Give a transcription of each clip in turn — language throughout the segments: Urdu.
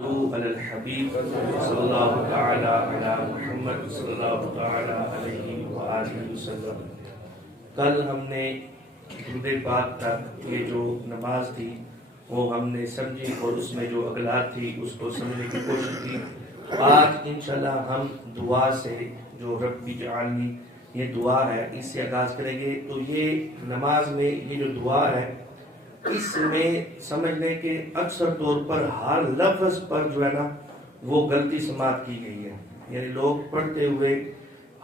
علی الحبیب صلی اللہ تعالی علی محمد صلی اللہ تعالی علیہ وآلہ وسلم۔ کل ہم نے درود پاک تک یہ جو نماز تھی وہ ہم نے سمجھی اور اس میں جو اغلاط تھی اس کو سمجھنے کی کوشش کی۔ آج انشاءاللہ ہم دعا سے جو رب اجعلنی یہ دعا ہے اس سے آغاز کریں گے۔ تو یہ نماز میں یہ جو دعا ہے اس میں سمجھ لیں کہ اکثر طور پر ہر لفظ پر جو ہے نا وہ غلطی سماعت کی گئی ہے، یعنی لوگ پڑھتے ہوئے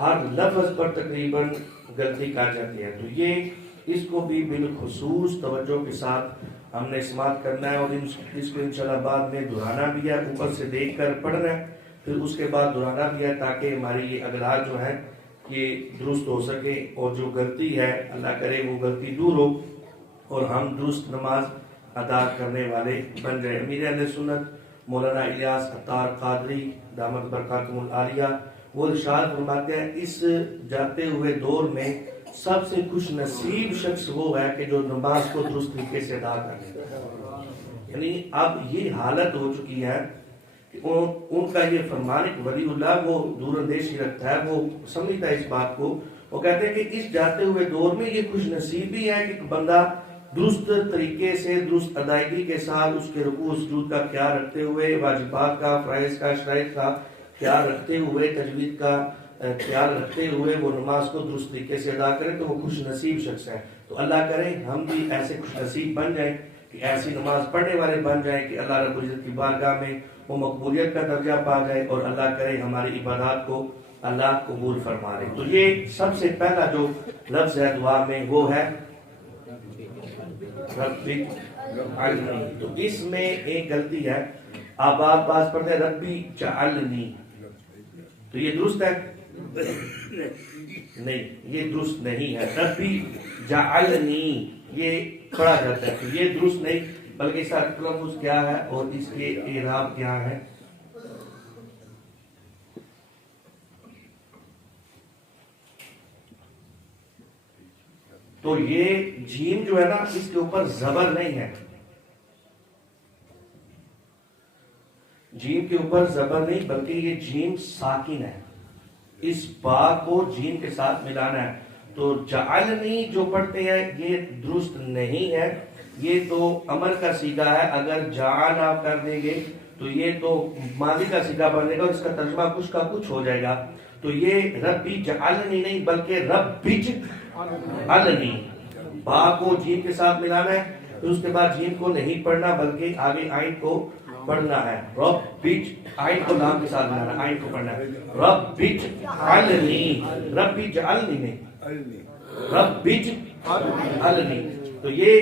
ہر لفظ پر تقریباً غلطی کر جاتی ہے۔ تو یہ اس کو بھی بالخصوص توجہ کے ساتھ ہم نے سماعت کرنا ہے اور اس کو انشاءاللہ بعد میں دہرانا بھی ہے، اوپر سے دیکھ کر پڑھنا ہے، پھر اس کے بعد دہرانا بھی ہے تاکہ ہماری یہ اغلاط جو ہے یہ درست ہو سکے اور جو غلطی ہے اللہ کرے وہ غلطی دور ہو اور ہم درست نماز ادا کرنے والے بن جائیں۔ امیر اہل سنت مولانا الیاس عطار قادری دامت برکاتہم العالیہ وہ ارشاد فرماتے ہیں اس جاتے ہوئے دور میں سب سے خوش نصیب شخص وہ ہے کہ جو نماز کو درست طریقے سے ادا کرے۔ یعنی اب یہ حالت ہو چکی ہے کہ ان کا یہ فرمان ایک ولی اللہ وہ دور اندیشی رکھتا ہے، وہ سمجھتا ہے اس بات کو، وہ کہتے ہیں کہ اس جاتے ہوئے دور میں یہ خوش نصیبی ہے کہ بندہ درست طریقے سے درست ادائیگی کے ساتھ اس کے رکوع سجود کا خیال رکھتے ہوئے، واجبات کا، فرائض کا، شرائط کا خیال رکھتے ہوئے، تجوید کا خیال رکھتے ہوئے وہ نماز کو درست طریقے سے ادا کرے تو وہ خوش نصیب شخص ہے۔ تو اللہ کرے ہم بھی ایسے خوش نصیب بن جائیں کہ ایسی نماز پڑھنے والے بن جائیں کہ اللہ رب العزت کی بارگاہ میں وہ مقبولیت کا درجہ پا جائے اور اللہ کرے ہماری عبادات کو اللہ قبول فرما لے۔ تو یہ سب سے پہلا جو لفظ ہے دعا میں وہ ہے رب اجعلنی۔ تو اس میں ایک غلطی ہے، آپ باز پڑھتے ہیں ربی جعلنی، تو یہ درست ہے؟ نہیں، یہ درست نہیں ہے۔ ربی جعلنی یہ پڑھا جاتا ہے، تو یہ درست نہیں، بلکہ اس کا تلفظ کیا ہے اور اس کے اعراب کیا ہے؟ تو یہ جیم جو ہے نا اس کے اوپر زبر نہیں ہے، جیم کے اوپر زبر نہیں بلکہ یہ جیم ساکن ہے، اس با کو جیم کے ساتھ ملانا ہے۔ تو جعلنی جو پڑھتے ہیں یہ درست نہیں ہے، یہ تو امر کا صیغہ ہے، اگر جعل آپ کر دیں گے تو یہ تو ماضی کا صیغہ بنے گا اور اس کا ترجمہ کچھ کا کچھ ہو جائے گا۔ تو یہ ربی جعلنی نہیں بلکہ رب اجعلنی، با کو جیم کے ساتھ ملانا ہے، پھر اس کے بعد جیم کو نہیں پڑھنا بلکہ آگے آئین کو پڑھنا ہے، رب آئین کو لام کے ساتھ ملانا ہے، آئین کو پڑھنا ہے، رب اجعلنی، رب اجعلنی نہیں، رب اجعلنی۔ تو یہ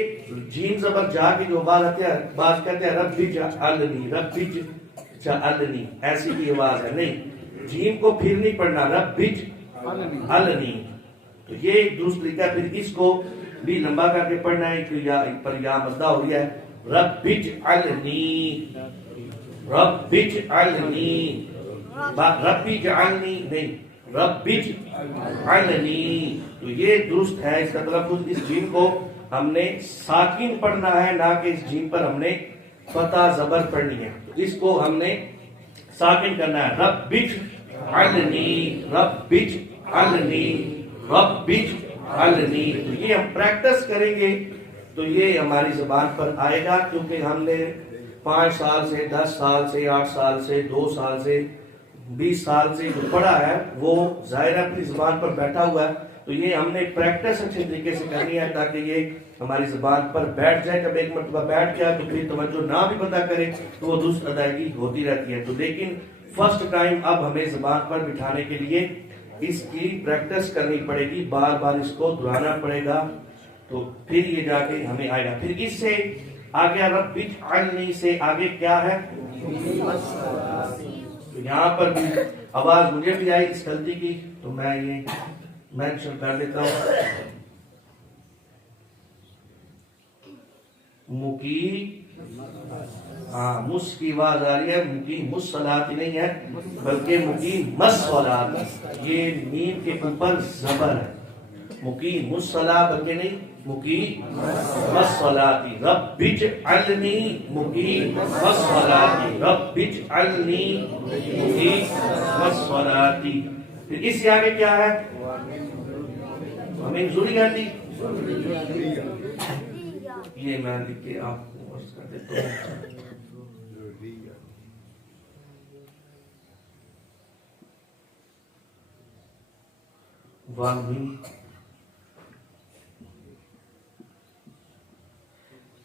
جیم زبر جا کے جو آواز آتی ہے، بعض کہتے ہیں رب اجعلنی، رب اجعلنی، ایسی کی آواز ہے، نہیں، جیم کو پھر نہیں پڑھنا، رب اجعلنی۔ تو یہ ایک درست طریقہ ہے، پھر اس کو بھی لمبا کر کے پڑھنا ہے کہ یا پر یا مدہ ہو رہی ہے، رب اجعلنی، رب اجعلنی، رب اجعلنی نہیں، رب اجعلنی۔ تو یہ درست ہے، اس کا تلفظ اس جیم کو ہم نے ساکن پڑھنا ہے، نہ کہ اس جیم پر ہم نے فتح زبر پڑھنی ہے، تو اس کو ہم نے ساکن کرنا ہے، رب اجعلنی، رب اجعلنی، رب اجعلنی۔ تو یہ ہم پریکٹس کریں گے تو یہ ہماری زبان پر آئے گا، کیونکہ ہم نے 5 سال سے 10 سال سے 8 سال سے 2 سال سے 20 سال سے جو پڑھا ہے وہ ظاہر اپنی زبان پر بیٹھا ہوا ہے، تو یہ ہم نے پریکٹس اچھے طریقے سے کرنی ہے تاکہ یہ ہماری زبان پر بیٹھ جائے۔ جب ایک مرتبہ بیٹھ گیا تو پھر توجہ نہ بھی پتہ کرے تو وہ درست ادائیگی ہوتی رہتی ہے۔ تو لیکن فرسٹ ٹائم اب ہمیں زبان پر بٹھانے کے لیے اس کی پریکٹس کرنی پڑے گی، بار بار اس کو دہرانا پڑے گا، تو پھر یہ جا کے ہمیں آئے گا۔ پھر اس سے آگے رب اجعلنی سے آگے کیا ہے؟ تو یہاں پر بھی آواز مجھے بھی آئی اس غلطی کی، تو میں یہ مینشن کر لیتا ہوں، مکی، ہاں مس کی آواز آ رہی ہے، مکی مسلات نہیں ہے بلکہ مکی مسلات، یہ میم کے اوپر زبر ہے، مکی مسلات بلکہ نہیں مقیم الصلاۃ رب اجعلنی مقیم الصلاۃ رب اجعلنی مقیم الصلاۃ. پھر اس سے آگے کیا ہے؟ ہمیں ضروریاتی. یہ میں لکھ کے آپ کو عرض کر دیتا ہوں.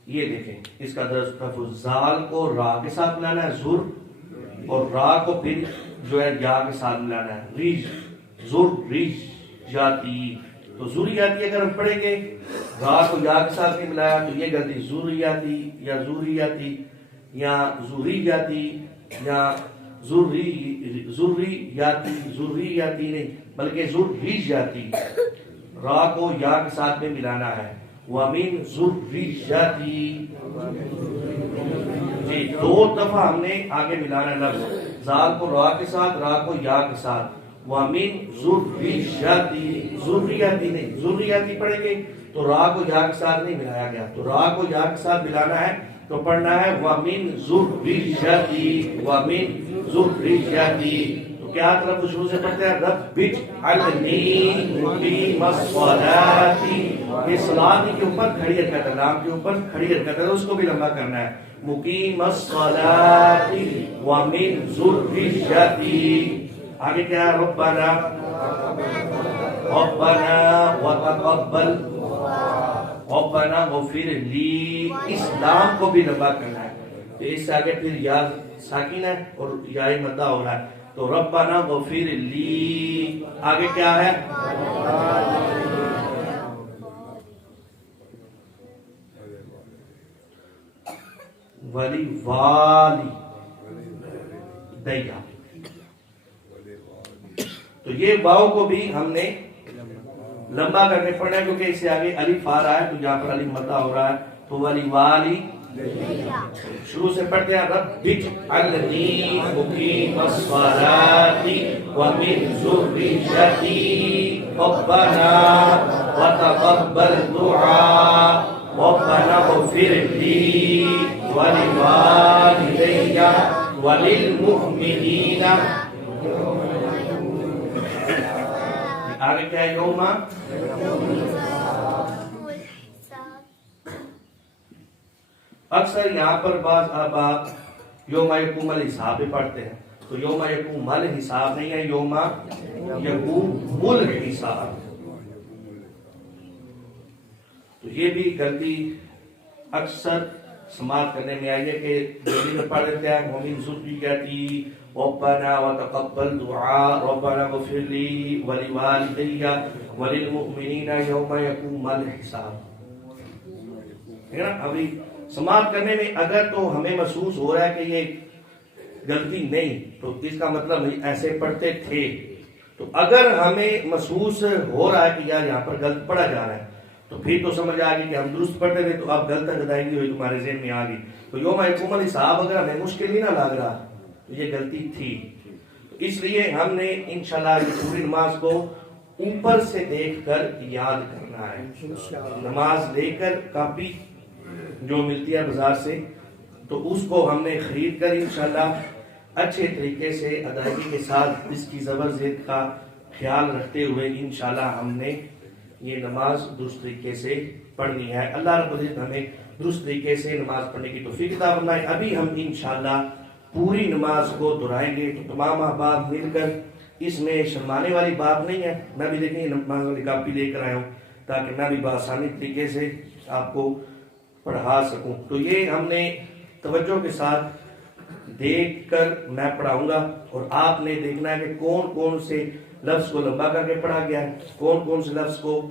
یہ دیکھیں اس کا درست زال کو را کے ساتھ ملانا ہے زر، اور را کو پھر جو ہے یا کے ساتھ ملانا ہے ریج. زر ریج جاتی. تو زوریاتی اگر ہم پڑھیں گے را کو یا کے ساتھ نہیں ملایا تو یہ غلطی زوریاتی یا زوریاتی یا زوریاتی یا زوریاتی نہیں بلکہ زوریاتی. را کو یا کے ساتھ میں ملانا ہے. وَمِن ذُرِّيَّتِي. جی دو دفعہ ہم نے آگے ملانا لفظ زال کو را کے ساتھ را کو یا کے ساتھ. وَمِن ذُرِّيَّتِي. ذُرِّيَّتِي نہیں ذُرِّيَّتِي پڑھیں گے تو را کو یا کے ساتھ نہیں ملایا گیا تو را کو یا کے ساتھ ملانا ہے تو پڑھنا ہے وَمِن ذُرِّيَّتِي. وَمِن ذُرِّيَّتِي. تو کیا طرف شروع سے پڑھتے ہیں رب اجعلنی مقیم الصلاۃ. یہ صلاۃ کے اوپر کھڑی حرکت ہے، لام کے اوپر کھڑی حرکت ہے، اس کو بھی لمبا کرنا ہے. مقیم الصلاۃ ومن ذریتی. آگے کیا ہے؟ ربنا وتقبل ربنا اغفر لی. اسلام کو بھی لمبا کرنا ہے. تو اس سے آگے پھر یا ساکن ہے اور یا مدہ ہو رہا ہے تو ربنا اغفر لی. آگے کیا ہے؟ ولی والی دیا. تو یہ واو کو بھی ہم نے لمبا کر کے پڑھنا ہے کیونکہ اس سے آگے الف آ رہا ہے تو یہاں پر الف مدہ ہو رہا ہے تو ولی والی. شروع سے پڑھتے ہیں رب اجعلنی مقیم الصلاۃ ومن ذریتی ربنا وتقبل دعاء ربنا اغفر لی ولوالدی وللمؤمنین. آگے کیا ہے؟ یوما. اکثر یہاں پر بعض آبا یوم یقوم الحساب پڑھتے ہیں تو یوم یقوم الحساب نہیں ہے، یوم یقوم الحساب. تو یہ بھی غلطی اکثر سماعت کرنے میں آئی ہے کہ جلدی میں پڑھ دیتے ہیں وَمِن ذُرِّيَّتِي رَبَّنَا وَتَقَبَّلْ دُعَاء رَبَّنَا اغْفِرْ لِي وَلِوَالِدَيَّ وَلِلْمُؤْمِنِينَ يَوْمَ يَقُومُ الْحِسَابُ. ہے نا؟ ابھی سماعت کرنے میں اگر تو ہمیں محسوس ہو رہا ہے کہ یہ غلطی نہیں تو اس کا مطلب نہیں ایسے پڑھتے تھے. تو اگر ہمیں محسوس ہو رہا ہے کہ یار یہاں پر غلط پڑھا جا رہا ہے تو پھر تو سمجھ آ گئی کہ ہم درست پڑھتے تھے تو اب غلط ادائیگی ہوئی تمہارے ذہن میں آ گئی. تو یوم یقوم الحساب اگر ہمیں مشکل نہیں نہ لگ رہا تو یہ غلطی تھی. تو اس لیے ہم نے انشاءاللہ یہ پوری نماز کو اوپر سے دیکھ کر یاد کرنا ہے. نماز لے کر کاپی جو ملتی ہے بازار سے تو اس کو ہم نے خرید کر انشاءاللہ اچھے طریقے سے ادائیگی کے ساتھ اس کی زبر زید کا خیال رکھتے ہوئے انشاءاللہ ہم نے یہ نماز درست طریقے سے پڑھنی ہے. اللہ رب العزت ہمیں درست طریقے سے نماز پڑھنے کی توفیق عطا فرمائے. ابھی ہم انشاءاللہ پوری نماز کو دہرائیں گے تو تمام احباب مل کر، اس میں شرمانے والی بات نہیں ہے. میں بھی دیکھیں نماز والی کاپی لے کر آیا ہوں تاکہ میں بھی بآسانی طریقے سے آپ کو پڑھا سکوں. تو یہ ہم نے توجہ کے ساتھ دیکھ کر میں پڑھاؤں گا اور آپ نے دیکھنا ہے کہ کون کون سے لفظ کو لمبا کر کے پڑھا گیا ہے، کون کون سے لفظ کو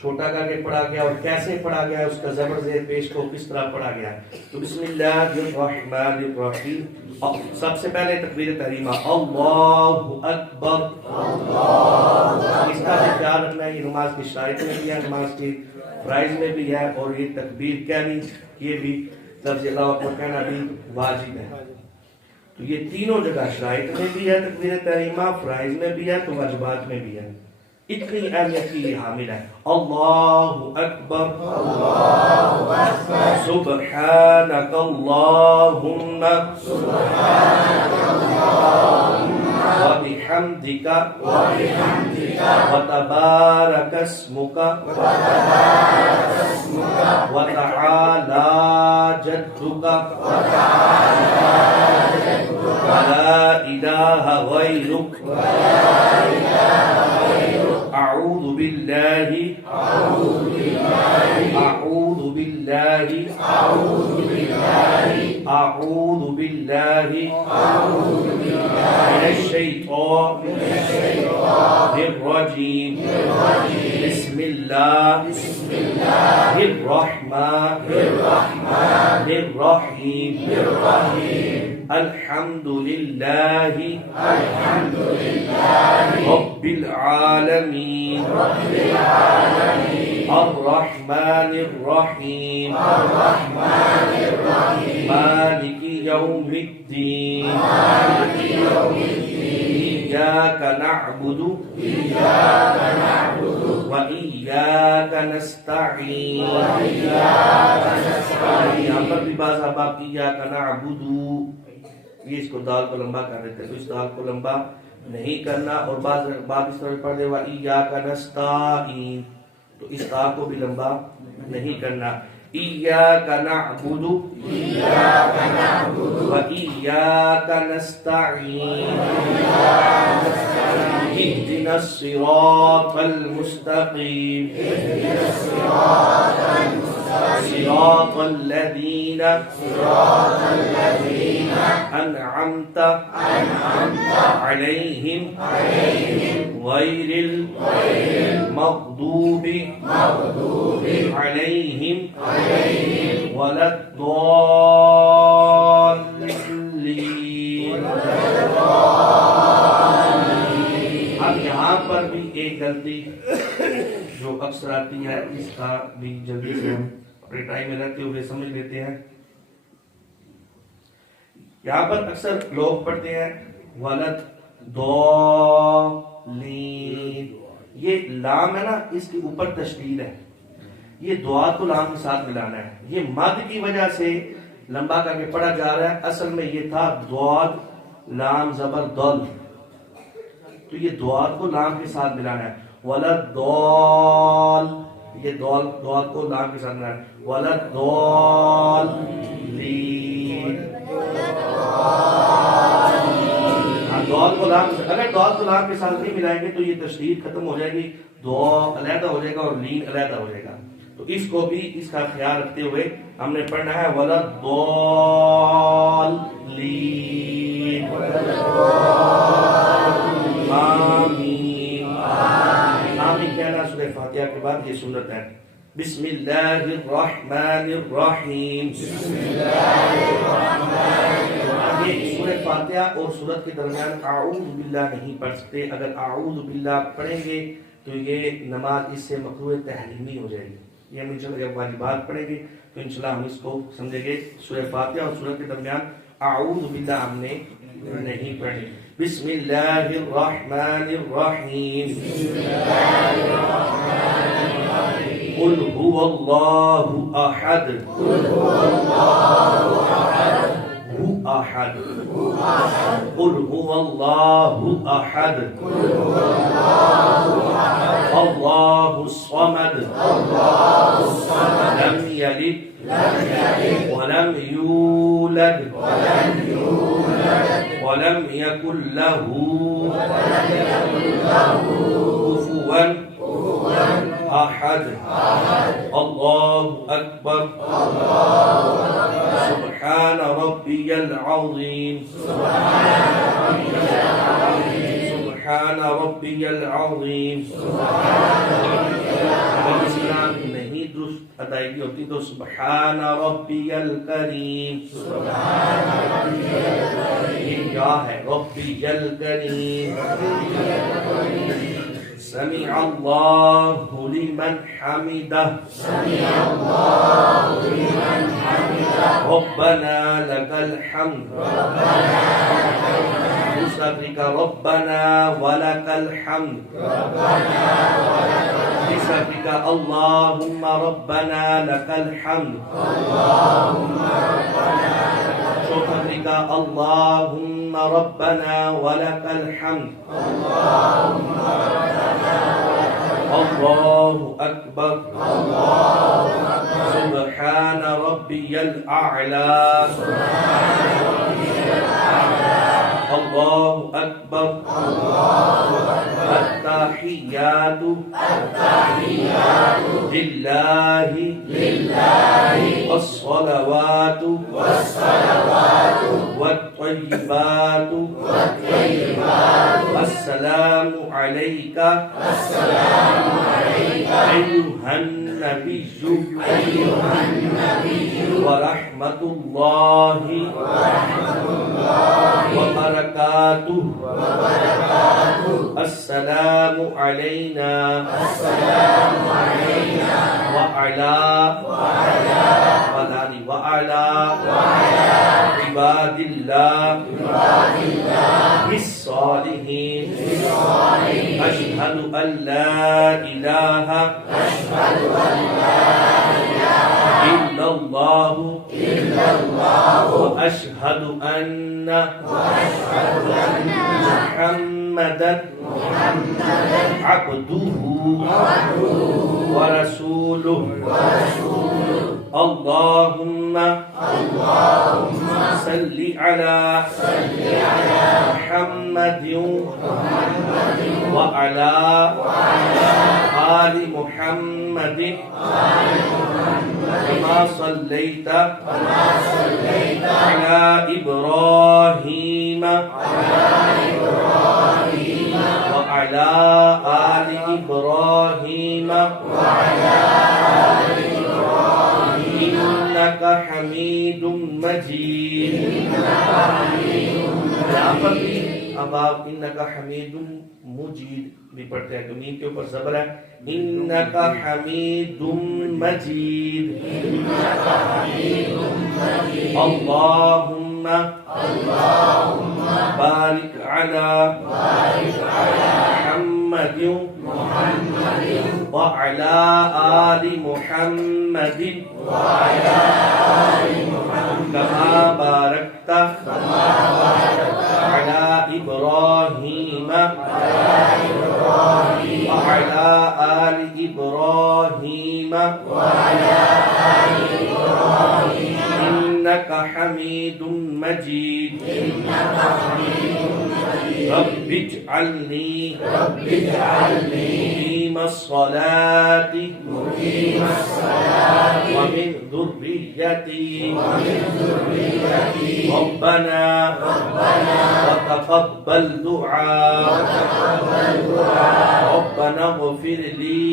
چھوٹا کر کے پڑھا گیا اور کیسے پڑھا گیا، اس کا زبر زیر پیش کو کس طرح پڑھا گیا ہے. تو بسم اللہ الرحمن الرحیم. سب سے پہلے تکبیر تحریمہ اللہ اکبر. اس کا بھی خیال رکھنا ہے، یہ نماز کی شرائط میں بھی ہے، نماز کی فرائض میں بھی ہے اور یہ تکبیر کہنی یہ بھی لفظ اللہ اکبر کہنا بھی واجب ہے. تو یہ تینوں جگہ شرائط میں بھی ہے تکبیر تحریمہ، فرائض میں بھی ہے تو واجبات میں بھی ہے. اتنی اہمیت کی یہ حامل ہے. اللہ اکبر سبحانک اللہم وبحمدک وتبارک اسمک وتعالی جدک ولا الہ غیرک اعوذ باللہ من الشیطان الرجیم. بسم اللہ الرحمن الرحیم. الحمد للہ رب العالمین الرحمن الرحیم مالک یوم الدین إياك نعبد وإياك نستعين. یہاں پر بھی بعض احباب کی إياك نعبد یہ اس کو دال کو لمبا کر دیتے ہیں تو اس دال کو لمبا نہیں کرنا اور بعض اس طرح پڑھ دے وإياك نستعين تو اس تا کو بھی لمبا نہیں کرنا. إياك نعبد وإياك نستعين اهدنا الصراط المستقيم صراط الذين أنعمت عليهم غير المغضوب عليهم ولا الضالين. اب یہاں پر بھی ایک غلطی جو اکثر آتی ہے اس کا بھی جلدی سے ہم اپنے ٹائم میں رہتے ہوئے سمجھ لیتے ہیں. یہاں پر اکثر لوگ پڑھتے ہیں ولد ضالین. یہ لام ہے نا اس کے اوپر تشدید ہے. یہ دعا کو لام کے ساتھ ملانا ہے. یہ مد کی وجہ سے لمبا کر کے پڑھا جا رہا ہے. اصل میں یہ تھا دعاد لام زبر دل تو یہ دعاد کو لام کے ساتھ ملانا ہے. ولد ضال یہ دعاد کو لام کے ساتھ ملانا ہے. ولد ضالین دعاد کو لام اگر دعاد کو لام کے ساتھ نہیں ملائیں گے تو یہ تشدید ختم ہو جائے گی. دعا علیحدہ ہو جائے گا اور لین علیحدہ ہو جائے گا. تو اس کو بھی اس کا خیال رکھتے ہوئے ہم نے پڑھنا ہے ولد ضالین آمین. آمین کہنا سورہ فاتحہ کے بعد یہ سنت ہے. بسم اللہ الرحمن الرحیم. یہ سورہ فاتحہ اور سورت کے درمیان اعوذ باللہ نہیں پڑھ سکتے. اگر اعوذ باللہ پڑھیں گے تو یہ نماز اس سے مکروہ تحریمی ہو جائے گی. یہ ہم انشاءاللہ جب واجبات پڑھیں گے تو انشاءاللہ ہم اس کو سمجھیں گے. سورہ فاتحہ اور سورت کے درمیان اعوذ باللہ ہم نے نہیں پڑھی. بسم اللہ الرحمن الرحیم. قل هو الله احد احد قل هو الله احد الله الصمد لم يلد ولم يولد ولم يكن له كفوا احد. الله اكبر. سبحان ربي العظيم سبحان ربي العظيم. اگر اس طرح نہیں درست ادائیگی ہوتی تو سبحان ربی الکریم. یہ کیا ہے ربی الکریم. سمع اللہ لمن حمدہ. ربنا لك الحمد. دوسرا بقدرك ربنا ولك الحمد بقدرك اللهم ربنا لك الحمد بقدرك اللهم ربنا ولك الحمد الله أكبر سبحان ربي الأعلى الله أكبر التحيات لله الصلوات والطيبات السلام عليك أيها النبي ورحمة الله وبركاته السلام علينا وعلى عباد الله الصالحين أشهد أن لا إله إلا الله وأشهد أن محمدا عبده ورسوله اللهم صل على محمد وعلى آل محمد كما صليت على إبراهيم وعلى آل إبراهيم إنك حميد مجيد. یہاں پر بھی اب آپ انکا حمید مجید بھی پڑھتے ہیں تو میم کے اوپر زبر ہے انکا حمید مجید. اللہم بارک علی محمد وعلى آل محمد كما باركت على إبراهيم وعلى آل إبراهيم إنك حميد مجيد. رب اجعلني مقيم الصلاة ومن ذريتي ربنا وتقبل دعاء ربنا اغفر لي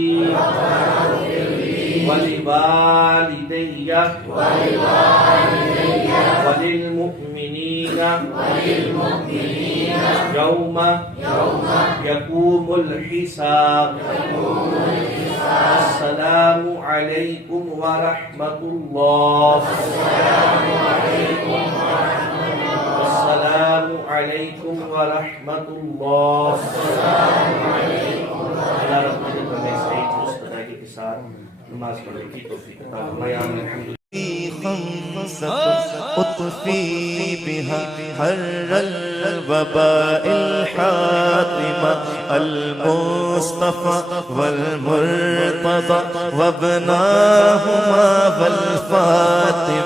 ولوالدي وللمؤمنين يوم يقوم الحساب. السلام عليكم ورحمة الله. السلام عليكم ورحمة الله. اللہ رب العزت ہمیں صحیح درست ادائیگی کے ساتھ نماز پڑھنے کی توفیق عطا فرمائے. آمین. الحمد أطفي بها حر الوباء الحاطمة المصطفى والمرتضى وابناهما والفاطمة.